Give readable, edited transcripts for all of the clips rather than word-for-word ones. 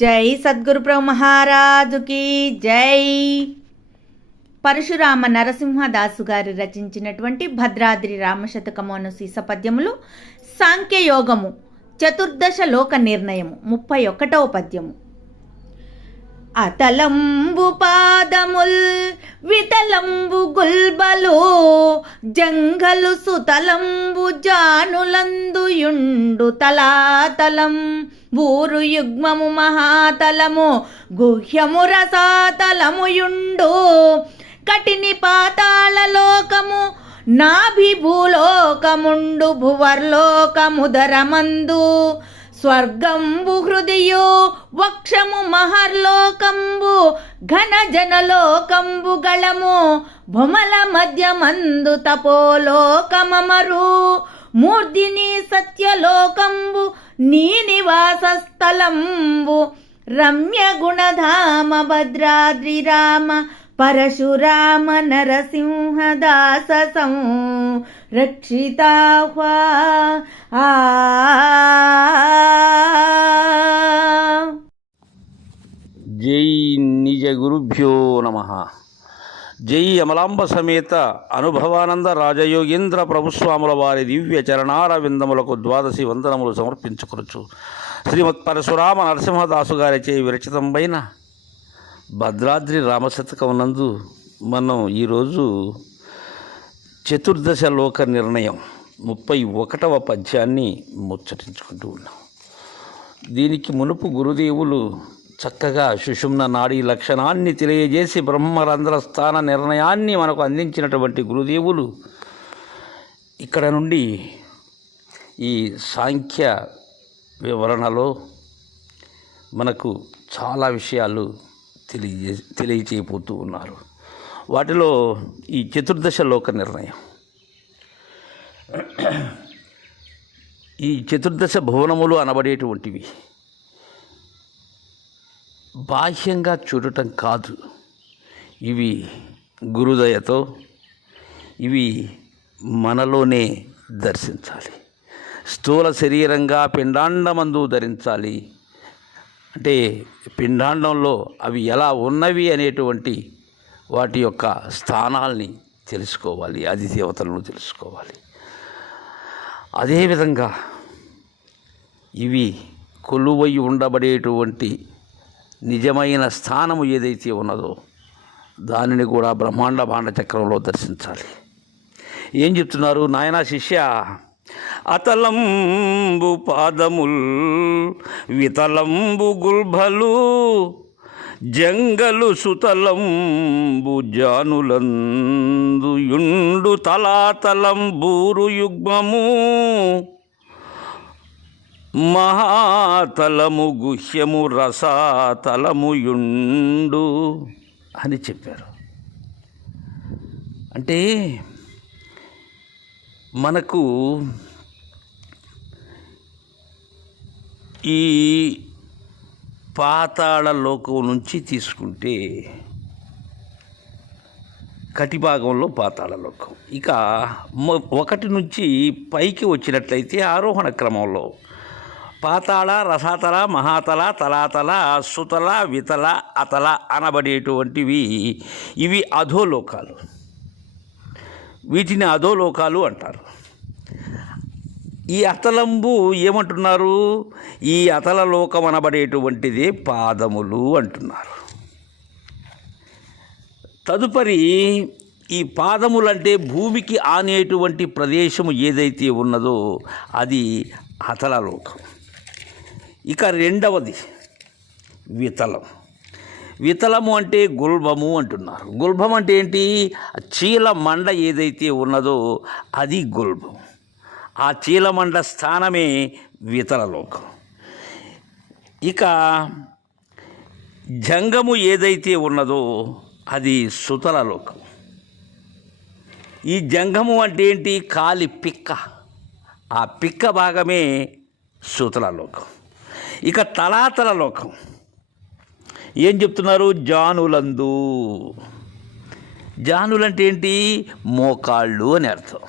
జై సద్గురు ప్రభు మహారాజుకి జై. పరశురామ నరసింహదాసు గారు రచించినటువంటి భద్రాద్రి రామశతకము అను సీసపద్యములు సాంఖ్యయోగము చతుర్దశ లోక నిర్ణయము 31వ పద్యము. అతలంబు పాదముల్ వితలంబు గుల్బలు జంగలు సుతలంబు జానులందుయుండు తలాతలం బూరు యుగ్మము మహాతలము గుహ్యము రసాతలముయుండు కటిని పాతాళ లోకము నాభిభూలోకముండు భువర్లోకముదరమందు స్వర్గంబు హృదయో వక్షము మహర్లోకంబు ఘన జనలోకంబు గళము భుమల మధ్యమందు తపోలోకమమరు మూర్ధిని సత్యలోకంబు నీ నివాస స్థలంబు రమ్య గుణధామ భద్రాద్రి రామ పరశురామ నరసింహదాస సంరక్షితాహ్వా. జై నిజ గురుభ్యో నమః. జై అమలాంబ సమేత అనుభవానంద రాజయోగేంద్ర ప్రభుస్వాముల వారి దివ్య చరణార విందములకు ద్వాదశి వందనములు సమర్పించుకొనొచ్చు. శ్రీమత్ పరశురామ నరసింహదాసు గారిచే విరచితమైన భద్రాద్రి రామశతకం నందు మనం ఈరోజు చతుర్దశ లోక నిర్ణయం 31వ పద్యాన్ని ముచ్చటించుకుంటూ ఉన్నాం. దీనికి మునుపు గురుదేవులు చక్కగా సుషుమ్న నాడీ లక్షణాన్ని తెలియజేసి బ్రహ్మరంధ్ర స్థాన నిర్ణయాన్ని మనకు అందించినటువంటి గురుదేవులు ఇక్కడ నుండి ఈ సాంఖ్య వివరణలో మనకు చాలా విషయాలు తెలియచేయబోతూ ఉన్నారు. వాటిలో ఈ చతుర్దశ లోక నిర్ణయం, ఈ చతుర్దశ భువనములు అనబడేటువంటివి బాహ్యంగా చూడటం కాదు, ఇవి గురుదయతో ఇవి మనలోనే దర్శించాలి. స్థూల శరీరంగా పిండాండమందు ధరించాలి. అంటే పిండాండంలో అవి ఎలా ఉన్నవి అనేటువంటి వాటి యొక్క స్థానాల్ని తెలుసుకోవాలి, అధిదేవతలను తెలుసుకోవాలి. అదేవిధంగా ఇవి కొలువై ఉండబడేటువంటి నిజమైన స్థానము ఏదైతే ఉన్నదో దానిని కూడా బ్రహ్మాండ భాండ చక్రంలో దర్శించాలి. ఏం చెప్తున్నారు నాయనా శిష్య? అతలంబు పాదముల్ వితలంబు గుల్భలు జంగలు సుతలంబు జానులందు యుండు తలాతలం బూరు యుగ్మము మహాతలము గుహ్యము రసాతలము యుండు అని చెప్పారు. అంటే మనకు ఈ పాతాళ లోకం నుంచి తీసుకుంటే కటిభాగంలో పాతాళ లోకం, ఇక 1 నుంచి పైకి వచ్చినట్లయితే ఆరోహణ క్రమంలో పాతాళ రసాతల మహాతల తలాతల సుతల వితల అతల అనబడేటువంటివి ఇవి అధోలోకాలు. వీటిని అధోలోకాలు అంటారు. ఈ అతలంబు ఏమంటున్నారు? ఈ అతల లోకం అనబడేటువంటిదే పాదములు అంటున్నారు. తదుపరి ఈ పాదములంటే భూమికి ఆనేటువంటి ప్రదేశము ఏదైతే ఉన్నదో అది అతల లోకం. ఇక రెండవది వితలం. వితలము అంటే గుల్భము అంటున్నారు. గుల్భం అంటే ఏంటి? చీలమండ ఏదైతే ఉన్నదో అది గుల్భం. ఆ చీలమండ స్థానమే వితలలోకం. ఇక జంగము ఏదైతే ఉన్నదో అది సుతలలోకం. ఈ జంగము అంటే ఏంటి? కాలి పిక్క, ఆ పిక్క భాగమే సుతలలోకం. ఇక తలాతల లోకం ఏం చెప్తున్నారు? జానులందు. జానులంటే ఏంటి? మోకాళ్ళు అని అర్థం.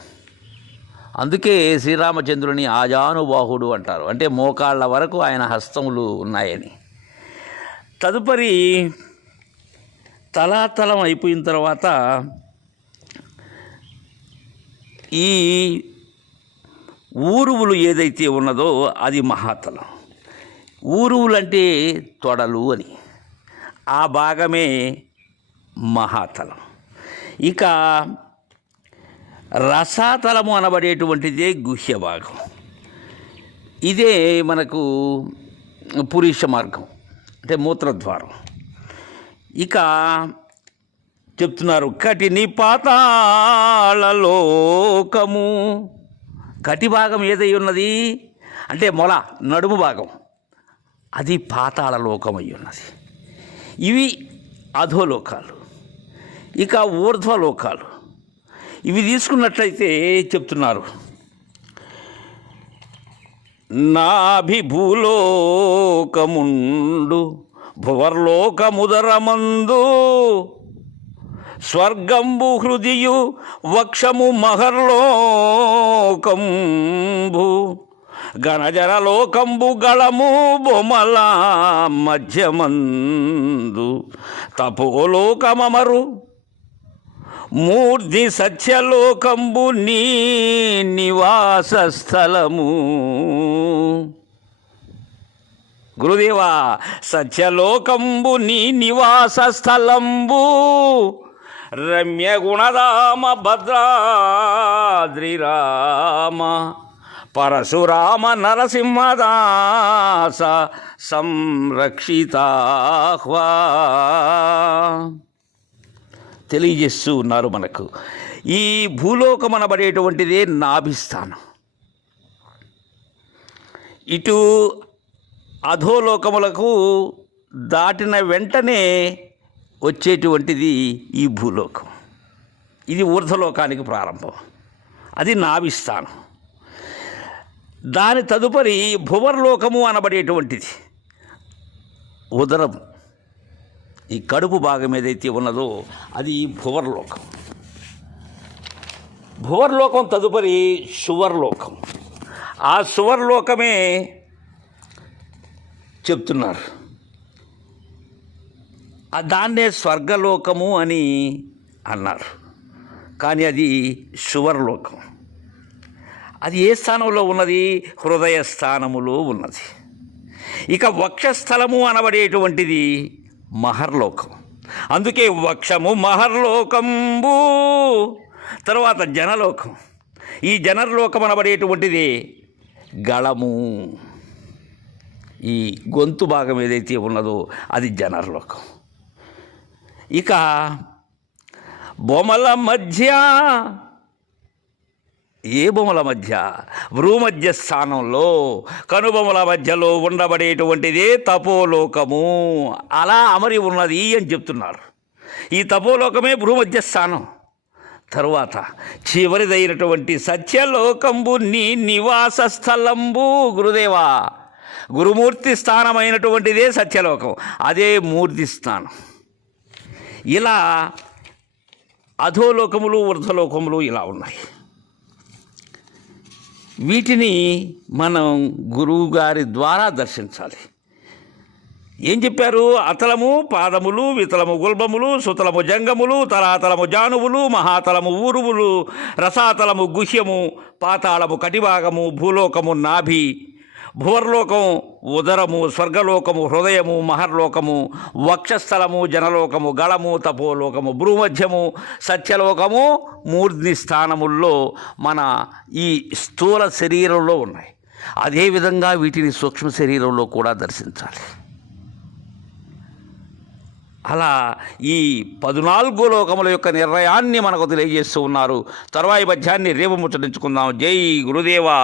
అందుకే శ్రీరామచంద్రుని ఆజానుబాహుడు అంటారు, అంటే మోకాళ్ళ వరకు ఆయన హస్తములు ఉన్నాయని. తదుపరి తలాతలం అయిపోయిన తర్వాత ఈ ఊరువులు ఏదైతే ఉన్నదో అది మహాతలం. ఊరువులు అంటే తొడలు అని, ఆ భాగమే మహాతలం. ఇక రసాతలము అనబడేటువంటిదే గుహ్య భాగం. ఇదే మనకు పురుష మార్గం అంటే మూత్రద్వారం. ఇక చెప్తున్నారు కటిని పాతాళలోకము. కటి భాగం ఏదై ఉన్నది అంటే మొల నడుము భాగం, అది పాతాళలోకం అయి ఉన్నది. ఇవి అధోలోకాలు. ఇక ఊర్ధ్వలోకాలు ఇవి తీసుకున్నట్లయితే చెప్తున్నారు నాభిభూలోకముండు భువర్లోకముదరమందు స్వర్గంబు హృదియు వక్షము మహర్లోకంబు గణజరలోకంబు గళము బొమల మధ్యమందు తపోలోకమరు మూర్ధి సత్యలోకంబు నీ నివాస స్థలము. గురుదేవా, సత్యలోకంబు నీ నివాస స్థలంబు రమ్య గుణరామ భద్రాద్రిరామ పరశురామ నరసింహదాస సంరక్షితాహ్వా తెలియజేస్తూ ఉన్నారు మనకు. ఈ భూలోకం అనబడేటువంటిదే నాభిస్థానం. ఇటు అధోలోకములకు దాటిన వెంటనే వచ్చేటువంటిది ఈ భూలోకం. ఇది ఊర్ధ్వలోకానికి ప్రారంభం, అది నాభిస్థానం. దాని తదుపరి భువర్లోకము అనబడేటువంటిది ఉదరం, ఈ కడుపు భాగం ఏదైతే ఉన్నదో అది భువర్లోకం. భువర్లోకం తదుపరి సువర్లోకం. ఆ సువర్లోకమే చెప్తున్నారు, దాన్నే స్వర్గలోకము అని అన్నారు. కానీ అది సువర్లోకం. అది ఏ స్థానంలో ఉన్నది? హృదయ స్థానములో ఉన్నది. ఇక వక్షస్థలము అనబడేటువంటిది మహర్లోకం. అందుకే వక్షము మహర్లోకంబు. తర్వాత జనలోకం. ఈ జనలోకం అనబడేటువంటిది గళము, ఈ గొంతు భాగం ఏదైతే ఉన్నదో అది జనర్లోకం. ఇక బొమ్మల మధ్య, ఏ బొమ్మల మధ్య? భ్రూమధ్య స్థానంలో కనుబొమ్మల మధ్యలో ఉండబడేటువంటిదే తపోలోకము. అలా అమరి ఉన్నది అని చెప్తున్నారు. ఈ తపోలోకమే భ్రూమధ్య స్థానం. తరువాత చివరిదైనటువంటి సత్యలోకంబు నీ నివాస స్థలంబు. గురుదేవా, గురుమూర్తి స్థానమైనటువంటిదే సత్యలోకం, అదే మూర్తి స్థానం. ఇలా అధోలోకములు ఊర్ధ్వలోకములు ఇలా ఉన్నాయి. వీటిని మనం గురువు గారి ద్వారా దర్శించాలి. ఏం చెప్పారు? అతలము పాదములు, వితలము గుల్బములు, సుతలము జంగములు, తలాతలము జానువులు, మహాతలము ఊరువులు, రసాతలము గుహ్యము, పాతాళము కటిభాగము, భూలోకము నాభి, భువర్లోకం ఉదరము, స్వర్గలోకము హృదయము, మహర్లోకము, వక్షస్థలము, జనలోకము, గళము, తపోలోకము, భ్రూమధ్యము, సత్యలోకము, మూర్ధ్ని స్థానముల్లో మన ఈ స్థూల శరీరంలో ఉన్నాయి. అదేవిధంగా వీటిని సూక్ష్మ శరీరంలో కూడా దర్శించాలి. అలా ఈ 14 లోకముల యొక్క నిర్ణయాన్ని మనకు తెలియజేస్తూ ఉన్నారు. తర్వాయి పద్యాన్ని రేపు ముచ్చటించుకుందాం. జై గురుదేవా.